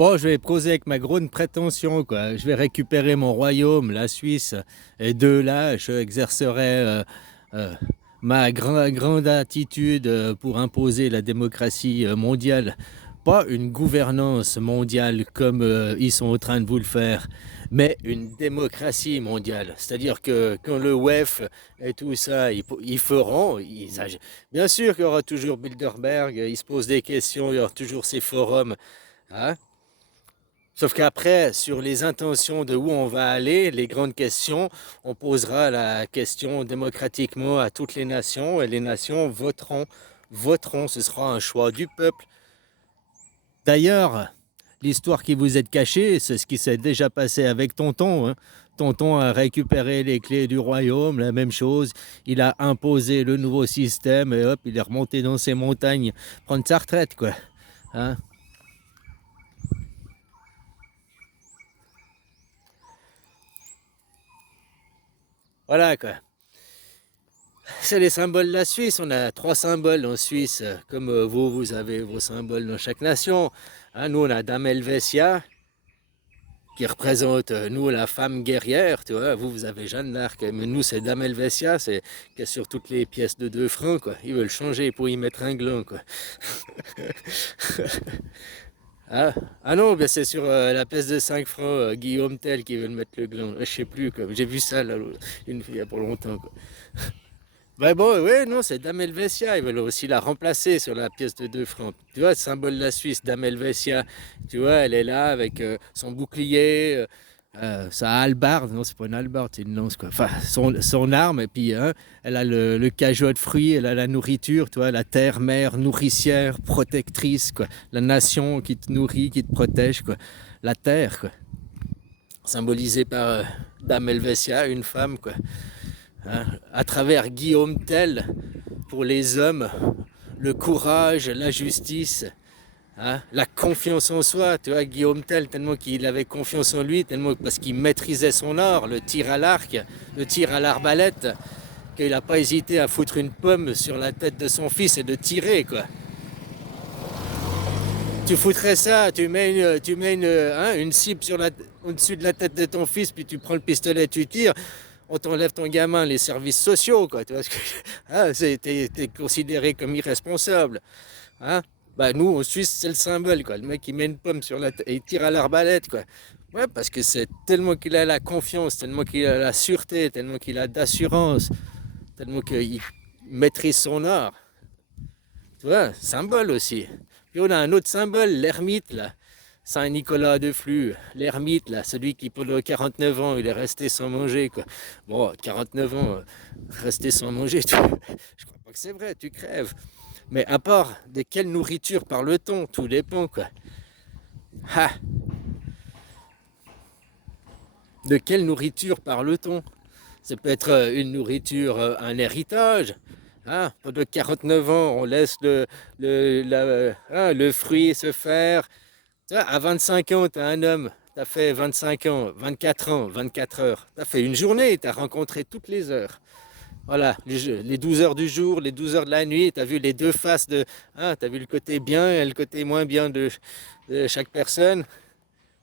Bon, je vais causer avec ma grande prétention, quoi. Je vais récupérer mon royaume, la Suisse, et de là, je exercerai euh, ma grande attitude pour imposer la démocratie mondiale. Pas une gouvernance mondiale comme ils sont en train de vous le faire, mais une démocratie mondiale. C'est-à-dire que quand le WEF et tout ça, ils feront, bien sûr qu'il y aura toujours Bilderberg, il se pose des questions, il y aura toujours ces forums. Hein. Sauf qu'après, sur les intentions de où on va aller, les grandes questions, on posera la question démocratiquement à toutes les nations et les nations voteront, ce sera un choix du peuple. D'ailleurs, l'histoire qui vous est cachée, c'est ce qui s'est déjà passé avec Tonton. Hein. Tonton a récupéré les clés du royaume, la même chose. Il a imposé le nouveau système et hop, il est remonté dans ses montagnes prendre sa retraite, quoi. Hein. Voilà, quoi. C'est les symboles de la Suisse. On a 3 symboles en Suisse, comme vous, vous avez vos symboles dans chaque nation. Hein, nous, on a Dame Helvetia, qui représente, nous, la femme guerrière, tu vois. Vous avez Jeanne d'Arc, mais nous, c'est Dame Helvetia, c'est qui est sur toutes les pièces de 2 francs, quoi. Ils veulent changer pour y mettre un gland, quoi. Ah, ah non, ben c'est sur la pièce de 5 francs, Guillaume Tell qui veut mettre le gland. Je sais plus, quoi. J'ai vu ça, là, il y a pas longtemps, quoi. Bah bon, ouais, non, c'est Dame Helvetia. Ils veulent aussi la remplacer sur la pièce de 2 francs. Tu vois, le symbole de la Suisse, Dame Helvetia. Tu vois, elle est là avec son bouclier, sa hallebarde. Non, c'est pas une hallebarde, c'est une lance, quoi. Enfin, son arme. Et puis, hein, elle a le cajot de fruits, elle a la nourriture, tu vois, la terre, mère, nourricière, protectrice, quoi. La nation qui te nourrit, qui te protège, quoi. La terre, quoi. Symbolisée par Dame Helvetia, une femme, quoi. Hein, à travers Guillaume Tell, pour les hommes, le courage, la justice, hein, la confiance en soi. Tu vois, Guillaume Tell, tellement qu'il avait confiance en lui, tellement parce qu'il maîtrisait son art, le tir à l'arc, le tir à l'arbalète, qu'il n'a pas hésité à foutre une pomme sur la tête de son fils et de tirer, quoi. Tu foutrais ça, une cible au-dessus de la tête de ton fils, puis tu prends le pistolet, tu tires, on t'enlève ton gamin, les services sociaux, quoi. Tu vois ce que hein, t'es considéré comme irresponsable. Hein. Bah, nous, en Suisse, c'est le symbole, quoi. Le mec, il met une pomme sur la tête et il tire à l'arbalète, quoi. Ouais, parce que c'est tellement qu'il a la confiance, tellement qu'il a la sûreté, tellement qu'il a d'assurance, tellement qu'il maîtrise son art. Tu vois, symbole aussi. Puis on a un autre symbole, l'ermite, là. Saint-Nicolas de Flux, l'ermite, là, celui qui pendant 49 ans, il est resté sans manger, quoi. Bon, 49 ans, rester sans manger, je crois pas que c'est vrai, tu crèves. Mais à part de quelle nourriture parle-t-on, tout dépend, quoi. Ha. De quelle nourriture parle-t-on? Ça peut être une nourriture, un héritage. Hein? Pendant 49 ans, on laisse le fruit se faire. Tu vois, à 25 ans, tu es un homme, tu as fait 25 ans, 24 ans, 24 heures. Tu as fait une journée, tu as rencontré toutes les heures. Voilà, les 12 heures du jour, les 12 heures de la nuit, tu as vu les deux faces de... Hein, tu as vu le côté bien et le côté moins bien de chaque personne.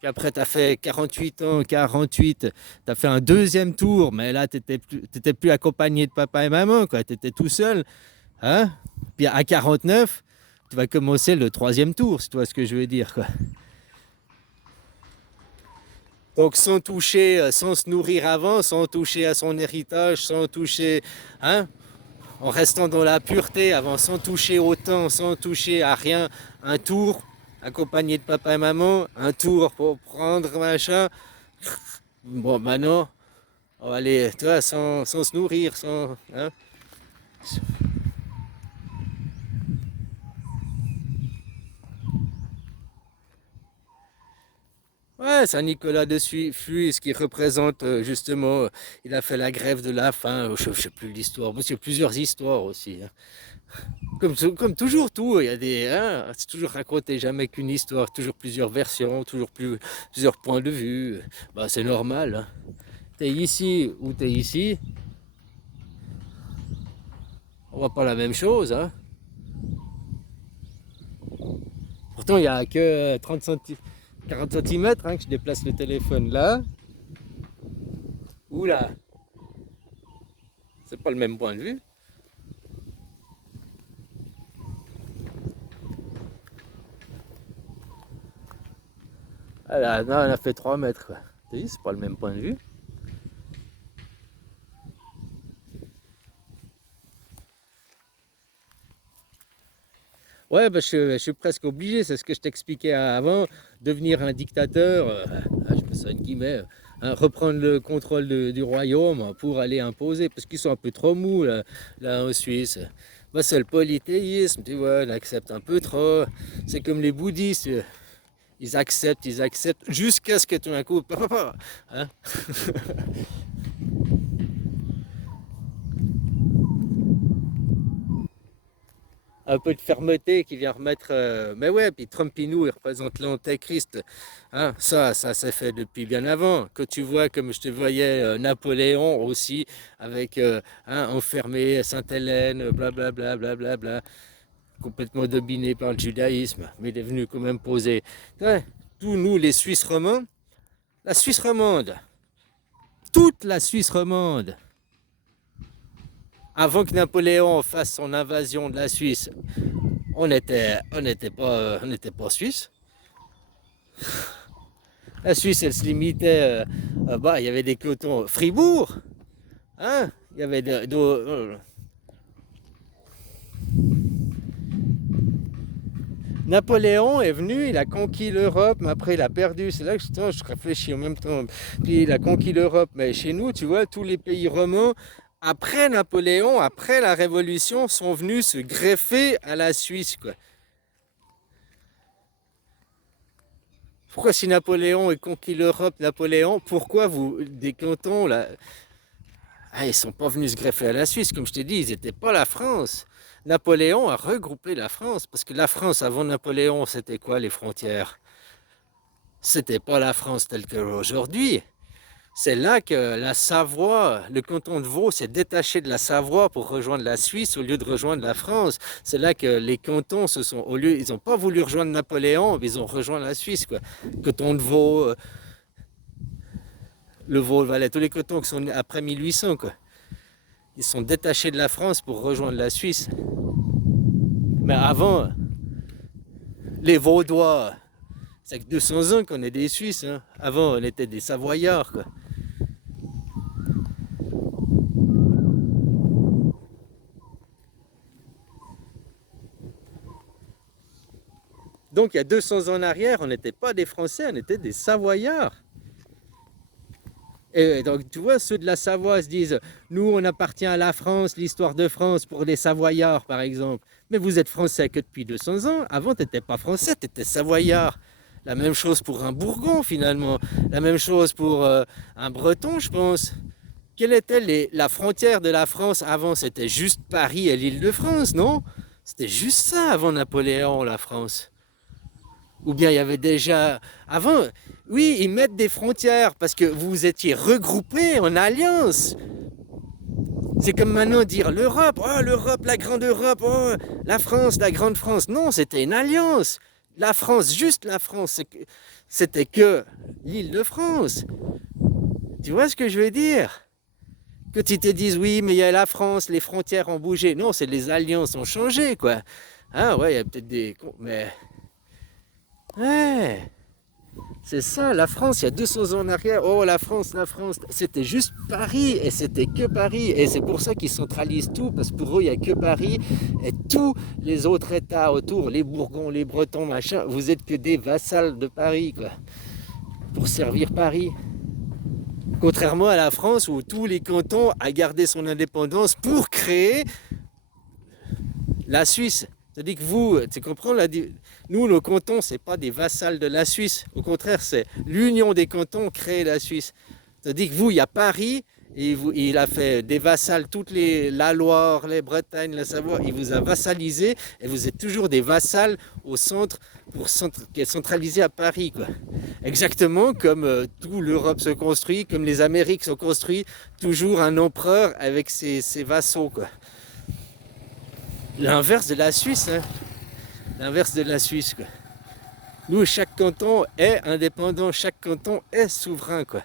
Puis après, tu as fait 48 ans, 48, tu as fait un deuxième tour, mais là, tu n'étais plus accompagné de papa et maman, tu étais tout seul. Hein. Puis à 49, tu vas commencer le troisième tour, si tu vois ce que je veux dire, quoi. Donc sans toucher, sans se nourrir avant, sans toucher à son héritage, sans toucher, hein, en restant dans la pureté avant, sans toucher au temps, sans toucher à rien, un tour, accompagné de papa et maman, un tour pour prendre machin. Bon, maintenant, on va aller, tu vois, sans se nourrir, sans, hein. Ouais, Saint-Nicolas de Flux, qui représente justement, il a fait la grève de la faim, je ne sais plus l'histoire, parce qu'il y a plusieurs histoires aussi. Hein. Comme toujours tout, il y a des, hein, c'est toujours raconté, jamais qu'une histoire, toujours plusieurs versions, plusieurs points de vue. Bah, c'est normal. Hein. T'es ici ou t'es ici, on voit pas la même chose. Hein. Pourtant, il n'y a que 30 cm, 40 cm, hein, que je déplace le téléphone là ou là. C'est pas le même point de vue. Ah là, non, on a fait 3 mètres, quoi. Tu dis, c'est pas le même point de vue. Ouais, bah, je suis presque obligé, c'est ce que je t'expliquais avant, devenir un dictateur, je mets ça en guillemets, hein, reprendre le contrôle du royaume pour aller imposer, parce qu'ils sont un peu trop mous là en Suisse. Bah, c'est le polythéisme, tu vois, on accepte un peu trop. C'est comme les bouddhistes, ils acceptent, jusqu'à ce que tout d'un coup, hein. Un peu de fermeté qui vient remettre. Mais ouais, puis Trumpinou, il représente l'antéchrist. Hein, ça s'est fait depuis bien avant. Que tu vois, comme je te voyais, Napoléon aussi, avec hein, enfermé Sainte-Hélène, blablabla, blablabla, complètement dominé par le judaïsme, mais il est venu quand même poser. Ouais, tous nous, les Suisses romands, la Suisse romande, toute la Suisse romande, avant que Napoléon fasse son invasion de la Suisse, on n'était pas suisse. La Suisse, elle se limitait, bah, il y avait des cantons. Fribourg, hein, il y avait Napoléon est venu, il a conquis l'Europe, mais après il a perdu. C'est là que je réfléchis en même temps. Puis il a conquis l'Europe, mais chez nous, tu vois, tous les pays romans, après Napoléon, après la Révolution, sont venus se greffer à la Suisse, quoi. Pourquoi si Napoléon a conquis l'Europe, Napoléon, pourquoi vous, des cantons, là, ah, ils sont pas venus se greffer à la Suisse, comme je t'ai dit, ils n'étaient pas la France. Napoléon a regroupé la France, parce que la France, avant Napoléon, c'était quoi les frontières? C'était pas la France telle qu'aujourd'hui. C'est là que la Savoie, le canton de Vaud s'est détaché de la Savoie pour rejoindre la Suisse au lieu de rejoindre la France. C'est là que les cantons se sont, au lieu, ils n'ont pas voulu rejoindre Napoléon, mais ils ont rejoint la Suisse, quoi. Canton de Vaud, le Vaud-Valais, tous les cantons qui sont après 1800, quoi. Ils sont détachés de la France pour rejoindre la Suisse. Mais avant, les Vaudois, c'est que 200 ans qu'on est des Suisses. Hein. Avant, on était des Savoyards, quoi. Donc, il y a 200 ans en arrière, on n'était pas des Français, on était des Savoyards. Et donc, tu vois, ceux de la Savoie se disent, nous, on appartient à la France, l'histoire de France, pour les Savoyards, par exemple. Mais vous êtes Français que depuis 200 ans. Avant, tu n'étais pas Français, tu étais Savoyard. La même chose pour un Bourgon, finalement. La même chose pour un Breton, je pense. Quelle était la frontière de la France avant? C'était juste Paris et l'Île-de-France, non? C'était juste ça avant Napoléon, la France. Ou bien il y avait déjà... Avant, oui, ils mettent des frontières parce que vous étiez regroupés en alliance. C'est comme maintenant dire l'Europe, oh l'Europe, la grande Europe, oh la France, la grande France. Non, c'était une alliance. La France, juste la France, c'était que l'île de France. Tu vois ce que je veux dire? Que tu te dises oui, mais il y a la France, les frontières ont bougé. Non, c'est les alliances ont changé, quoi. Ah ouais, il y a peut-être des... Mais... Ouais, c'est ça, la France, il y a 200 ans en arrière. Oh, la France, c'était juste Paris et c'était que Paris. Et c'est pour ça qu'ils centralisent tout, parce que pour eux, il n'y a que Paris et tous les autres États autour, les Bourgons, les Bretons, machin, vous êtes que des vassals de Paris, quoi, pour servir Paris. Contrairement à la France où tous les cantons ont gardé son indépendance pour créer la Suisse. C'est-à-dire que vous, tu comprends, nous, nos cantons, ce n'est pas des vassals de la Suisse. Au contraire, c'est l'union des cantons crée la Suisse. C'est-à-dire que vous, il y a Paris, et il a fait des vassals, la Loire, les Bretagnes, la Savoie, il vous a vassalisé, et vous êtes toujours des vassals au centre, qui est centralisé à Paris, quoi. Exactement comme tout l'Europe se construit, comme les Amériques sont construits, toujours un empereur avec ses vassaux, quoi. L'inverse de la Suisse, hein. L'inverse de la Suisse, quoi. Nous, chaque canton est indépendant, chaque canton est souverain, quoi.